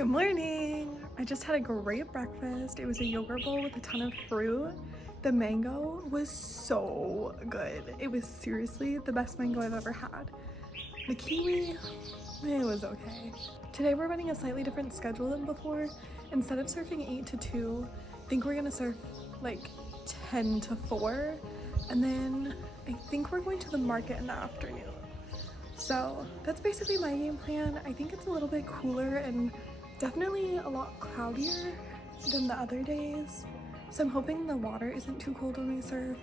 Good morning! I just had a great breakfast. It was a yogurt bowl with a ton of fruit. The mango was so good. It was seriously the best mango I've ever had. The kiwi, it was okay. Today we're running a slightly different schedule than before. Instead of surfing 8 to 2, I think we're gonna surf like 10 to 4. And then I think we're going to the market in the afternoon. So that's basically my game plan. I think it's a little bit cooler and definitely a lot cloudier than the other days. So I'm hoping the water isn't too cold when we surf,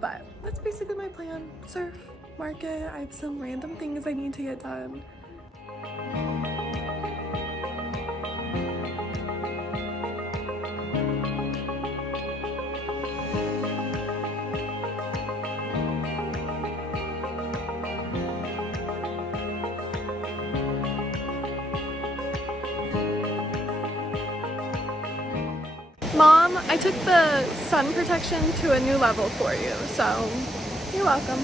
but that's basically my plan. Surf, market, I have some random things I need to get done. Mom, I took the sun protection to a new level for you, so you're welcome.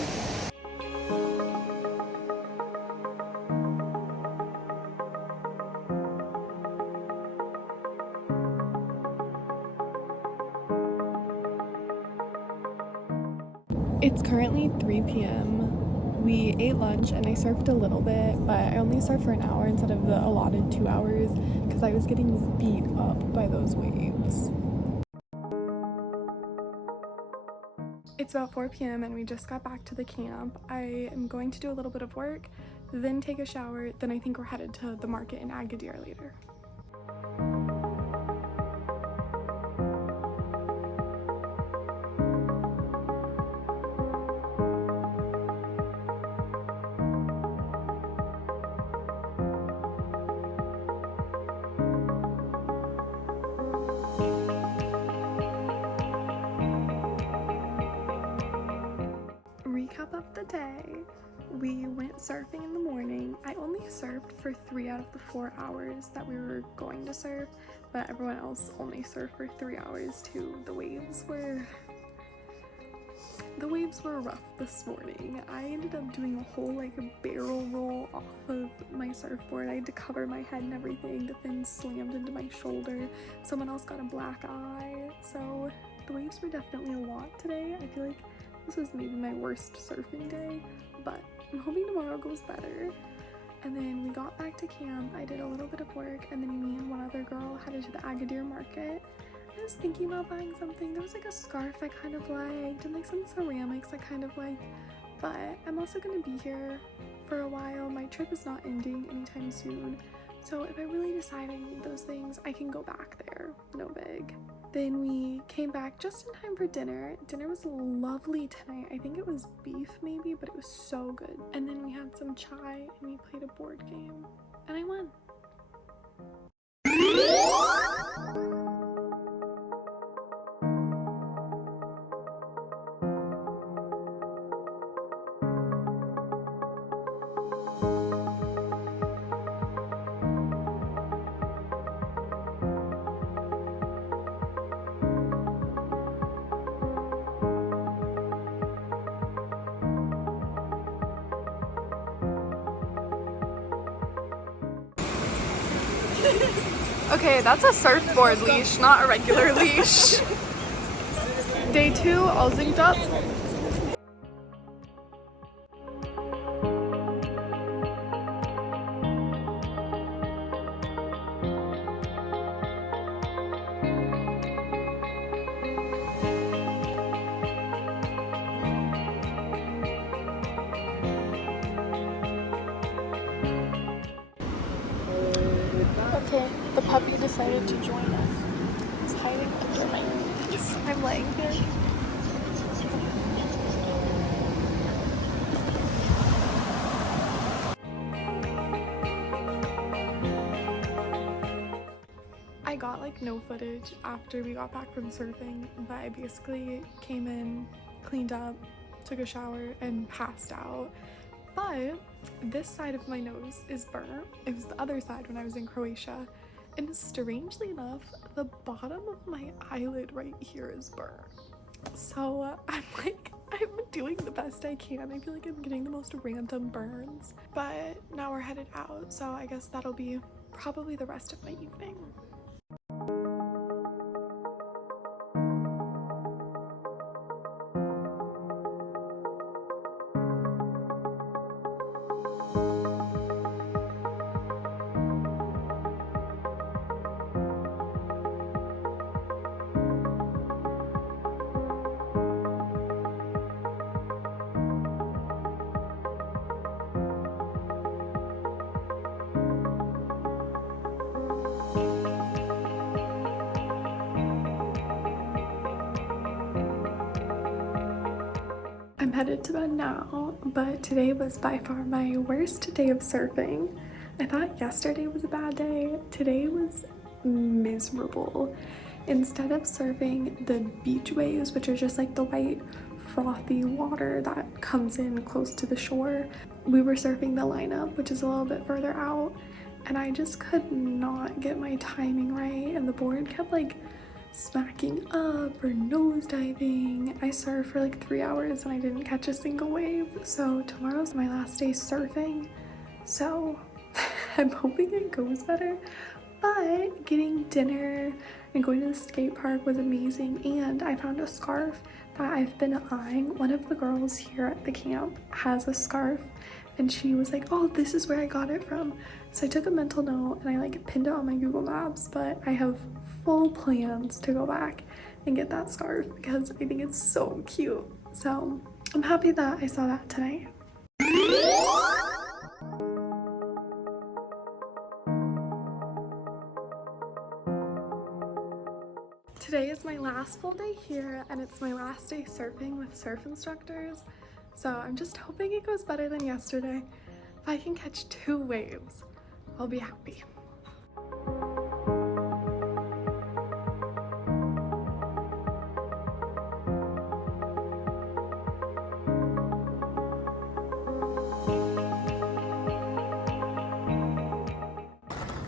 It's currently 3 p.m. We ate lunch and I surfed a little bit, but I only surfed for an hour instead of the allotted 2 hours because I was getting beat up by those waves. It's about 4 p.m. and we just got back to the camp. I am going to do a little bit of work, then take a shower, then I think we're headed to the market in Agadir later. Recap of the day. We went surfing in the morning. I only surfed for 3 out of the 4 hours that we were going to surf, but everyone else only surfed for 3 hours too. The waves were rough this morning. I ended up doing a whole like barrel roll off of my surfboard. I had to cover my head and everything. The fin slammed into my shoulder. Someone else got a black eye. So the waves were definitely a lot today. I feel like this was maybe my worst surfing day, but I'm hoping tomorrow goes better. And then we got back to camp. I did a little bit of work, and then me and one other girl headed to the Agadir market. I was thinking about buying something. There was like a scarf I kind of liked and like some ceramics I kind of liked, but I'm also going to be here for a while. My trip is not ending anytime soon, so if I really decide I need those things, I can go back there. No big. Then we came back just in time for dinner. Dinner was lovely tonight. I think it was beef maybe, but it was so good. And then we had some chai and we played a board game and I won. Okay, that's a surfboard leash, not a regular leash. Day 2, all zinked up. Okay, the puppy decided to join us. He's hiding under my knees. I'm laying here. I got like no footage after we got back from surfing, but I basically came in, cleaned up, took a shower, and passed out. But this side of my nose is burnt. It was the other side when I was in Croatia. And strangely enough, the bottom of my eyelid right here is burnt. So I'm like, I'm doing the best I can. I feel like I'm getting the most random burns. But now we're headed out, so I guess that'll be probably the rest of my evening. I'm headed to bed now, but today was by far my worst day of surfing. I thought yesterday was a bad day. Today was miserable. Instead of surfing the beach waves, which are just like the white frothy water that comes in close to the shore, we were surfing the lineup, which is a little bit further out, and I just could not get my timing right, and the board kept like smacking up or nose diving. I surfed for like 3 hours and I didn't catch a single wave. So tomorrow's my last day surfing, so I'm hoping it goes better. But getting dinner and going to the skate park was amazing, and I found a scarf that I've been eyeing. One of the girls here at the camp has a scarf and she was like, oh, this is where I got it from. So I took a mental note and I like pinned it on my Google Maps, but I have full plans to go back and get that scarf because I think it's so cute. So I'm happy that I saw that tonight. Today is my last full day here, and it's my last day surfing with surf instructors. So I'm just hoping it goes better than yesterday. If I can catch 2 waves, I'll be happy.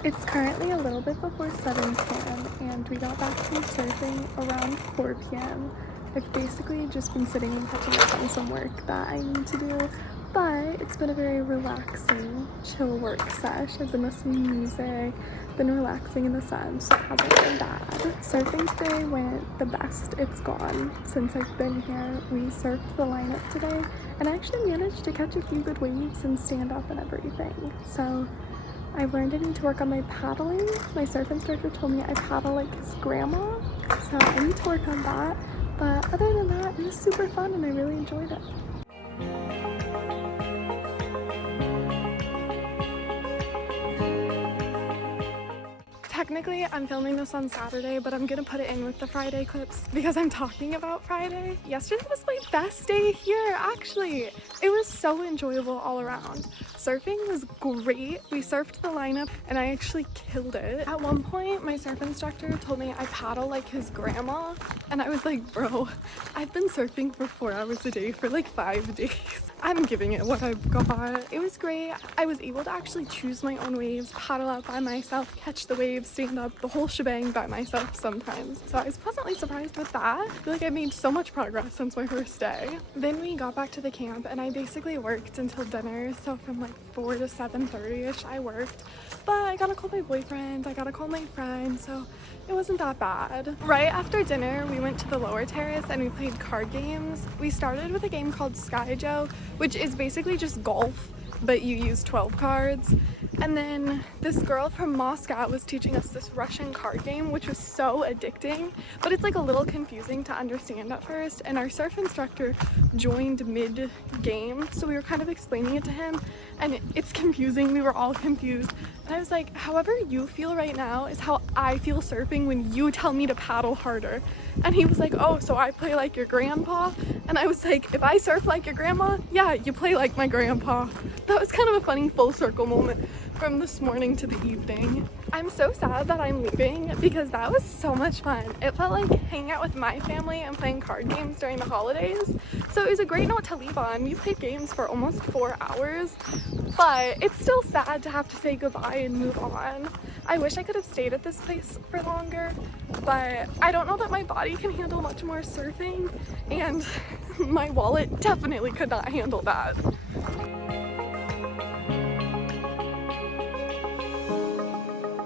It's currently a little bit before 7 p.m. and we got back from surfing around 4 p.m. I've basically just been sitting and catching up on some work that I need to do, but it's been a very relaxing, chill work sesh. I've been listening to music, been relaxing in the sun, so it hasn't been bad. Surfing today went the best it's gone since I've been here. We surfed the lineup today and I actually managed to catch a few good waves and stand up and everything. So I've learned I need to work on my paddling. My surf instructor told me I paddle like his grandma, so I need to work on that. But other than that, it was super fun and I really enjoyed it. Technically, I'm filming this on Saturday, but I'm gonna put it in with the Friday clips because I'm talking about Friday. Yesterday was my best day here, actually. It was so enjoyable all around. Surfing was great. We surfed the lineup and I actually killed it. At one point, my surf instructor told me I paddle like his grandma, and I was like, bro, I've been surfing for 4 hours a day for like 5 days. I'm giving it what I've got. It was great. I was able to actually choose my own waves, paddle out by myself, catch the waves, stand up, the whole shebang by myself sometimes. So I was pleasantly surprised with that. I feel like I made so much progress since my first day. Then we got back to the camp and I basically worked until dinner. So from like 4 to 7:30ish I worked. But I gotta call my boyfriend, I gotta call my friend, so it wasn't that bad. Right after dinner, we went to the lower terrace and we played card games. We started with a game called Sky Joe, which is basically just golf, but you use 12 cards. And then this girl from Moscow was teaching us this Russian card game, which was so addicting, but it's like a little confusing to understand at first. And our surf instructor joined mid-game, so we were kind of explaining it to him, and it's confusing. We were all confused. And I was like, however you feel right now is how I feel surfing when you tell me to paddle harder. And he was like, oh, so I play like your grandpa? And I was like, if I surf like your grandma, yeah, you play like my grandpa. That was kind of a funny full circle moment from this morning to the evening. I'm so sad that I'm leaving because that was so much fun. It felt like hanging out with my family and playing card games during the holidays. So it was a great note to leave on. We played games for almost 4 hours, but it's still sad to have to say goodbye and move on. I wish I could have stayed at this place for longer, but I don't know that my body can handle much more surfing, and my wallet definitely could not handle that.